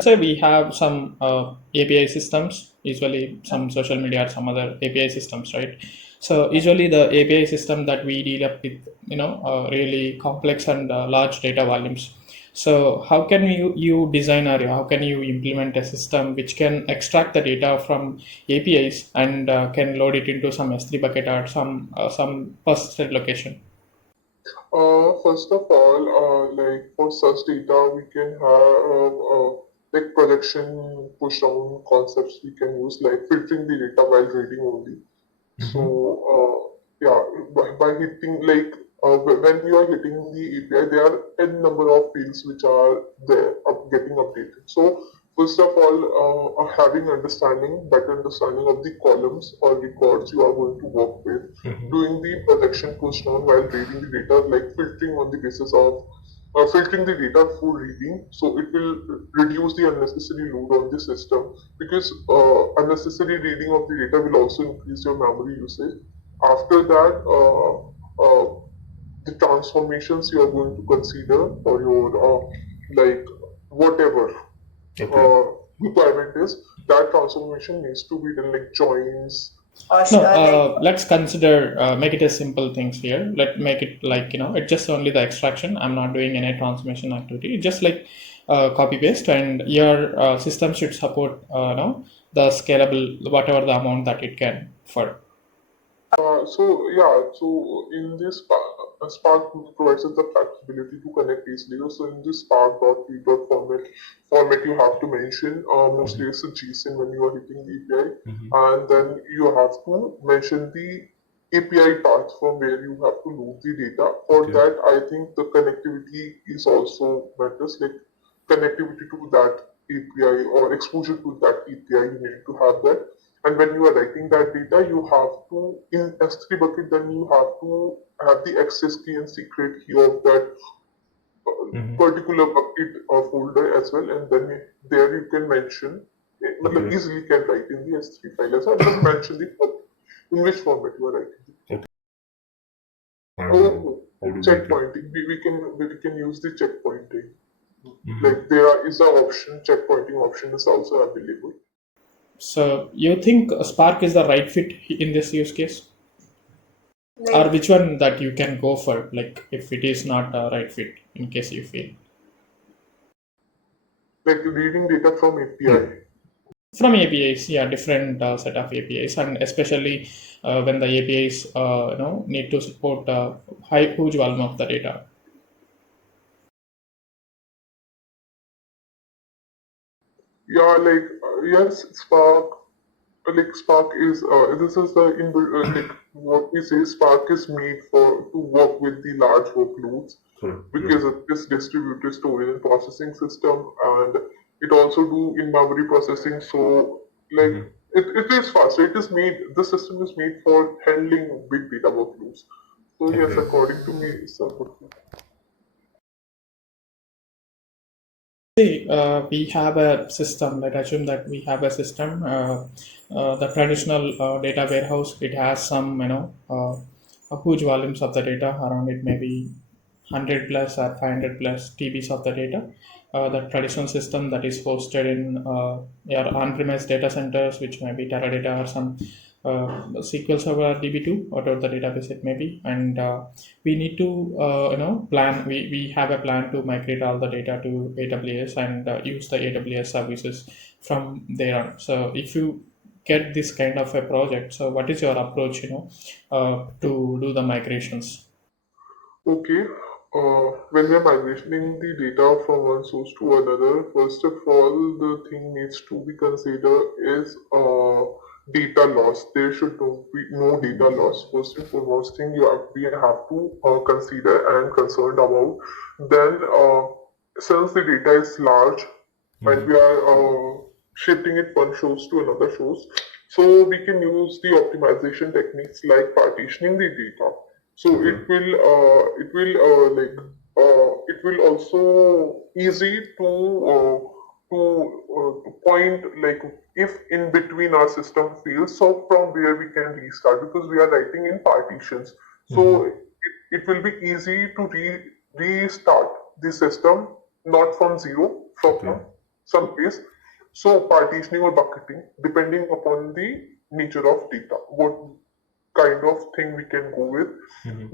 Say we have some API systems, usually some social media or some other API systems, right? So usually the API system that we deal up with, really complex and large data volumes. So how can you design or how can you implement a system which can extract the data from APIs and can load it into some S3 bucket or some persistent location? First of all, like for such data, we can have like projection push down concepts we can use, like filtering the data while reading only. So yeah, by hitting like when you are hitting the API, there are n number of fields which are there getting updated. So first of all, having better understanding of the columns or records you are going to work with, doing the projection push down while reading the data, like filtering on the basis of filtering the data for reading, so it will reduce the unnecessary load on the system because unnecessary reading of the data will also increase your memory usage. After that, the transformations you are going to consider for your like whatever Okay. requirement is, that transformation needs to be done like joins. No, let's consider make it a simple things here. Let make it like it's just only the extraction. I'm not doing any transformation activity. It's just like copy paste, and your system should support the scalable whatever the amount that it can for. So in this Spark provides us the flexibility to connect easily. So in this Spark.py format you have to mention mostly it's a JSON when you are hitting the API, and then you have to mention the API path from where you have to load the data. For Okay. that, I think the connectivity is also matters, like connectivity to that API or exposure to that API. You need to have that. And when you are writing that data, you have to, in S3 bucket, then you have to have the access key and secret key of that particular bucket folder as well. And then there you can mention, Okay. easily can write in the S3 file as well, and then mention in which format you are writing. Okay. Oh, How to make it? checkpointing. We can use the checkpointing. Like there is an option, checkpointing option is also available. So you think Spark is the right fit in this use case, or which one that you can go for? Like if it is not a right fit, in case you feel. Like reading data from API. From APIs, yeah, different set of APIs, and especially when the APIs need to support huge volume of the data. Yeah, like yes, Spark. Like Spark is this is the inbuilt like what we say. Spark is made for to work with the large workloads because it is distributed storage and processing system, and it also do in memory processing. So like it is faster. It is made. The system is made for handling big data workloads. So yes, Okay. according to me, it's a good thing. See, we have a system. Let's assume that we have a system. The traditional data warehouse, it has some, a huge volumes of the data around it, maybe 100 plus or 500 plus TBs of the data. The traditional system that is hosted in your on-premise data centers, which may be Teradata or some SQL Server DB2, whatever the database it may be, and we need to plan. We have a plan to migrate all the data to AWS and use the AWS services from there on. So if you get this kind of a project, so what is your approach to do the migrations? Okay, when we are migrating the data from one source to another, first of all, the thing needs to be considered is data loss. There should be no data loss. First and foremost thing we have to consider and concerned about. Then, since the data is large and we are shifting it one source to another source, so we can use the optimization techniques like partitioning the data. So it will also easy to point like if in between our system fails, so from where we can restart because we are writing in partitions. So it will be easy to restart the system not from zero from Okay. some ways. So partitioning or bucketing, depending upon the nature of data, what kind of thing we can go with.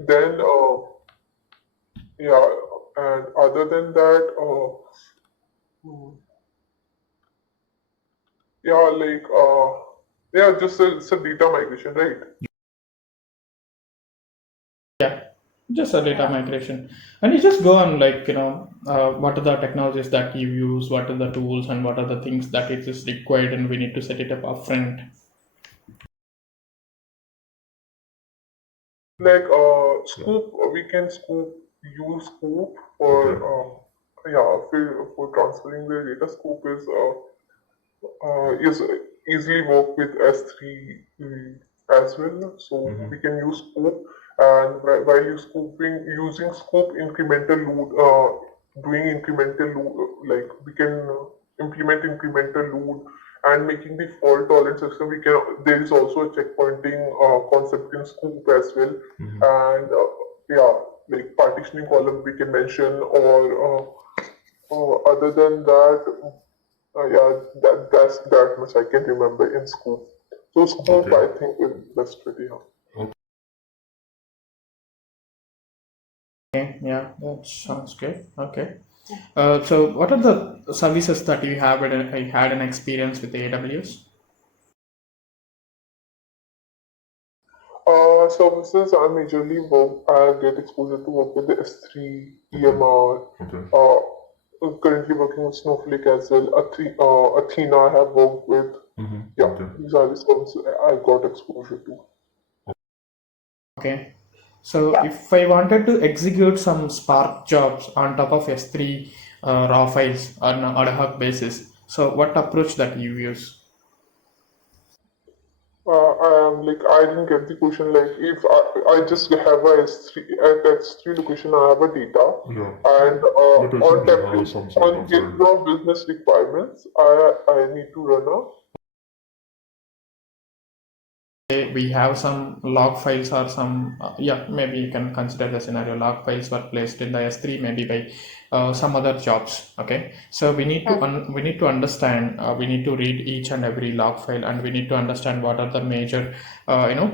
Then, yeah, and other than that, hmm, yeah, yeah, just it's a data migration, right? Yeah, just a data migration, and you just go on like what are the technologies that you use, what are the tools, and what are the things that it is required, and we need to set it up upfront. Like Scoop, we can use Scoop for yeah, for transferring the data. Scoop is easily work with S3 as well. So we can use Scoop, and while you scooping using Scoop incremental load, doing incremental load, like we can implement incremental load and making the fault tolerant system. We can there is also a checkpointing concept in Scoop as well, and yeah, like partitioning column we can mention, or other than that, yeah, that's that much I can remember in school. So school, Okay. I think, is best fit, yeah. Okay, yeah, that sounds good. Okay, so what are the services that you have had an experience with AWS? Services I majorly work. I get exposure to work with the S3, EMR. Okay. Currently working with Snowflake as well. Athena I have worked with. Yeah, Okay. these are the services I got exposure to. Okay, so if I wanted to execute some Spark jobs on top of S3 raw files on an ad hoc basis, so what approach that you use? I didn't get the question. Like, if I just have a S3 at S3 location, I have a data, Yeah. and But I on think you have template some sort on of get business requirements, I need to run a We have some log files or some yeah, maybe you can consider the scenario log files were placed in the S3 maybe by some other jobs. Okay, so we need to understand, we need to read each and every log file, and we need to understand what are the major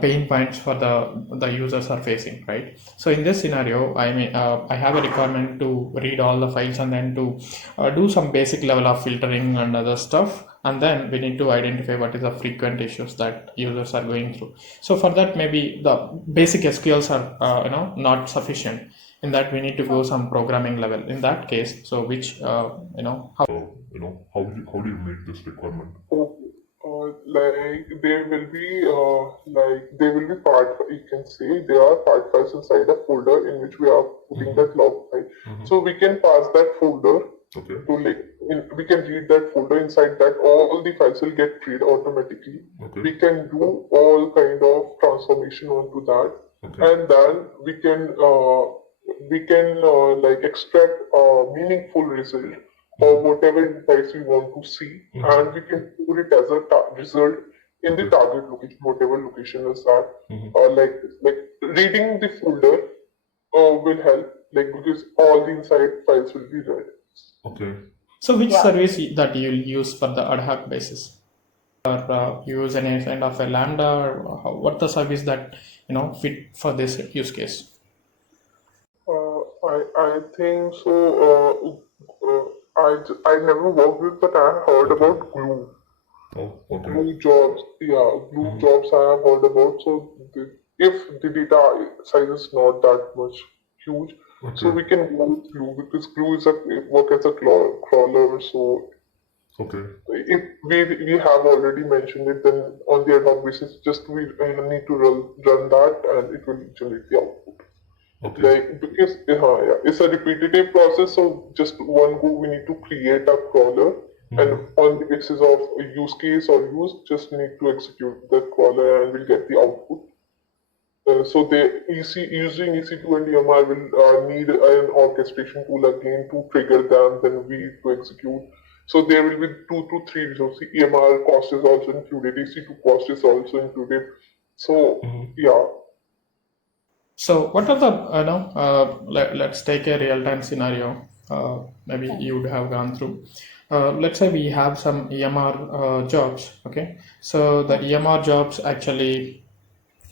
pain points for the users are facing, right? So in this scenario, I have a requirement to read all the files and then to do some basic level of filtering and other stuff, and then we need to identify what is the frequent issues that users are going through. So for that, maybe the basic SQLs are not sufficient. In that, we need to go some programming level in that case. So which how how do you meet this requirement? like there will be there will be part, you can say there are part files inside a folder in which we are putting that log file. So we can pass that folder Okay. to we can read that folder. Inside that all the files will get read automatically. Okay. We can do all kind of transformation onto that, and then we can like extract a meaningful result or whatever insights we want to see, and we can put it as a result in the target location, whatever location is that. Like reading the folder will help, like because all the inside files will be read. Okay. so which service that you will use for the ad hoc basis, or use any kind of a lambda, or what the service that fit for this use case? I think so. I never worked with, but I heard about glue. Oh, okay. Glue jobs, yeah, glue jobs I have heard about. So if the data size is not that much huge, so we can go with glue, because glue is a work as a crawler. So Okay. if we have already mentioned it, then on the ad hoc basis, just we need to run that, and it will generate the output. Okay. Like because yeah, it's a repetitive process, so just one go we need to create a crawler, and on the basis of a use case or use, just need to execute that crawler and we'll get the output. So the using EC2 and EMR will need an orchestration tool again to trigger them, then we to execute. So there will be 2 to 3 resources. EMR cost is also included, EC2 cost is also included. So yeah. So what are the let's take a real time scenario. Maybe you would have gone through. let's say we have some EMR jobs. Okay, so the EMR jobs actually,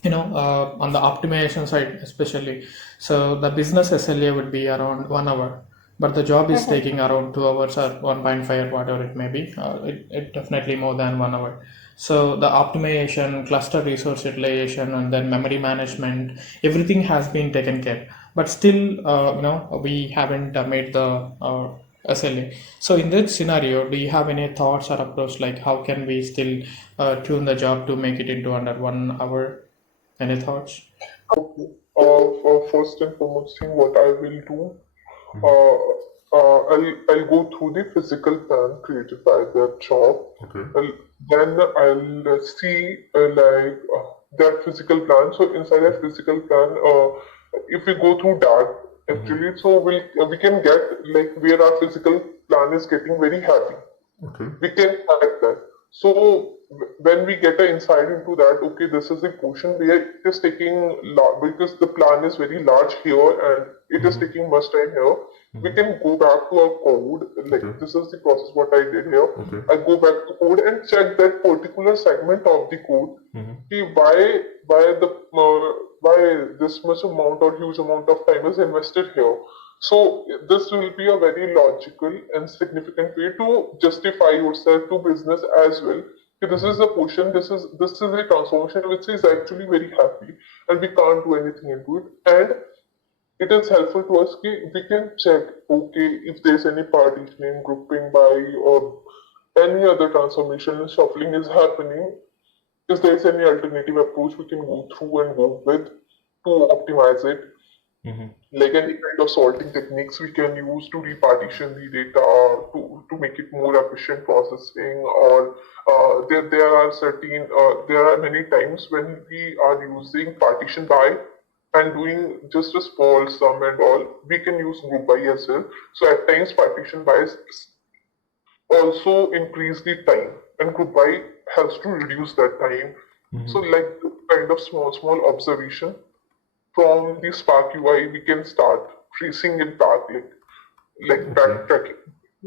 on the optimization side especially, so the business SLA would be around 1 hour, but the job is taking around 2 hours or 1.5 or whatever it may be. It definitely more than 1 hour. So the optimization, cluster resource utilization, and then memory management, everything has been taken care, but still, we haven't made the SLA. So in that scenario, do you have any thoughts or approach, like how can we still tune the job to make it into under 1 hour? Any thoughts? Okay. First and foremost thing, what I will do, Mhm. uh, I'll go through the physical plan created by the job. Okay. Then I'll see that physical plan. So inside that physical plan, if we go through that actually, so we can get like where our physical plan is getting very heavy, Okay. we can hack that. So when we get an insight into that, okay, this is a portion where it is taking because the plan is very large here and it is taking much time here. We can go back to our code. Like Okay. this is the process what I did here. Okay. I go back to code and check that particular segment of the code. See why this much amount or huge amount of time is invested here. So this will be a very logical and significant way to justify yourself to business as well. Okay, this is a portion, this is a transformation which is actually very happy and we can't do anything into it. And it is helpful to us कि we can check, okay, if there's any partitioning, grouping by or any other transformation and shuffling is happening, if there's any alternative approach we can go through and go with to optimize it, like any kind of sorting techniques we can use to repartition the data to make it more efficient processing, or there are certain there are many times when we are using partition by and doing just a small sum and all, we can use group by as well. So at times partition by also increase the time and group by helps to reduce that time. So like kind of small observation from the Spark UI, we can start tracing it back, like backtracking,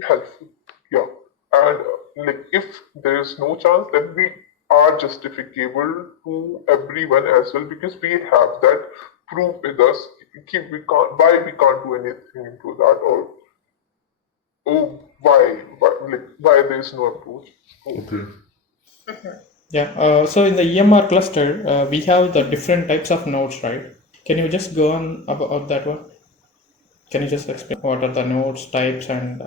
helpful. Yeah, and like if there is no chance, then we are justificable to everyone as well because we have that proof with us. We can't, why we can't do anything into that, or oh why there is no approach. Okay. Yeah. So in the EMR cluster, we have the different types of nodes, right? Can you just go on about that one? Can you just explain what are the nodes types and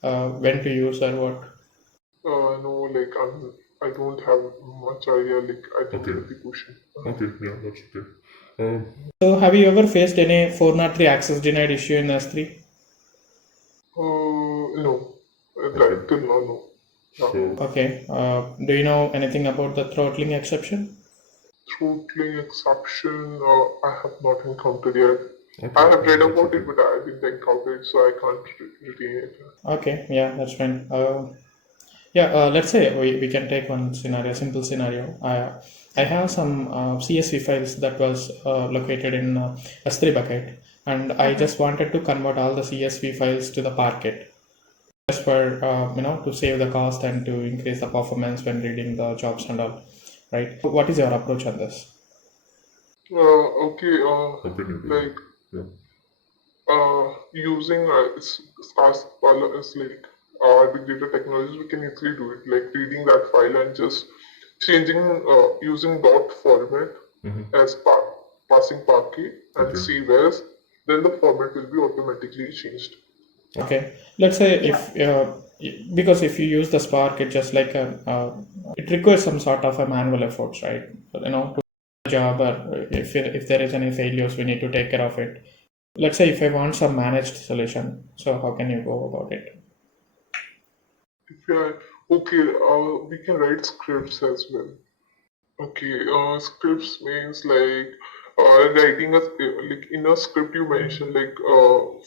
when to use or what? No, like I don't have much idea. Like I didn't Okay. get the question. Okay. Yeah, that's okay. Um, So have you ever faced any 403 access denied issue in S3? No, okay. like till now, no. Yeah. So, Okay. Do you know anything about the throttling exception? Throttling exception, I have not encountered yet. okay. I have read Yeah, that's about okay. it, but I didn't encounter it, so I can't retain it. Okay. Yeah, that's fine. Yeah, let's say we can take one scenario, simple scenario. I have some CSV files that was located in S3 bucket, and I just wanted to convert all the CSV files to the Parquet, just for to save the cost and to increase the performance when reading the jobs and all. Right? What is your approach on this? Okay, Okay, maybe. like Yeah. using scarce is like big data technologies, we can easily do it. Like reading that file and just changing using dot format as passing parquet and Okay. see whereas then the format will be automatically changed. Okay, let's say if because if you use the Spark, it just like it requires some sort of a manual efforts, right? To the job, or if there is any failures, we need to take care of it. Let's say if I want some managed solution, so how can you go about it? If you are okay, we can write scripts as well. Okay, scripts means like writing like in a script you mentioned like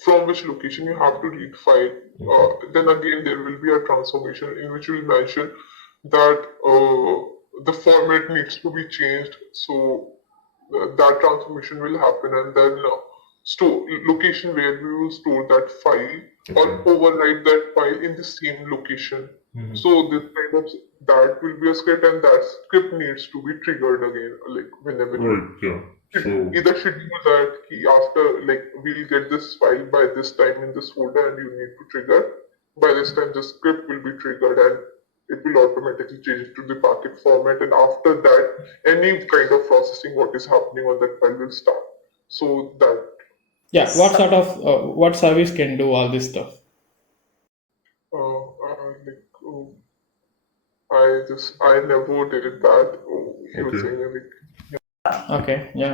from which location you have to read file. Then again there will be a transformation in which you will mention that the format needs to be changed. So that transformation will happen, and then location where we will store that file or Okay. overwrite that file in the same location. Mhm. So this kind of that will be a script, and that script needs to be triggered again, like whenever you Right. Yeah. So either schedule that key after, like we'll get this file by this time in this folder, and you need to trigger by this time. The script will be triggered, and it will automatically change it to the packet format. And after that, any kind of processing what is happening on that file will start. So that Yeah, what sort of what service can do all this stuff? like I never did that okay. using like Okay, yeah.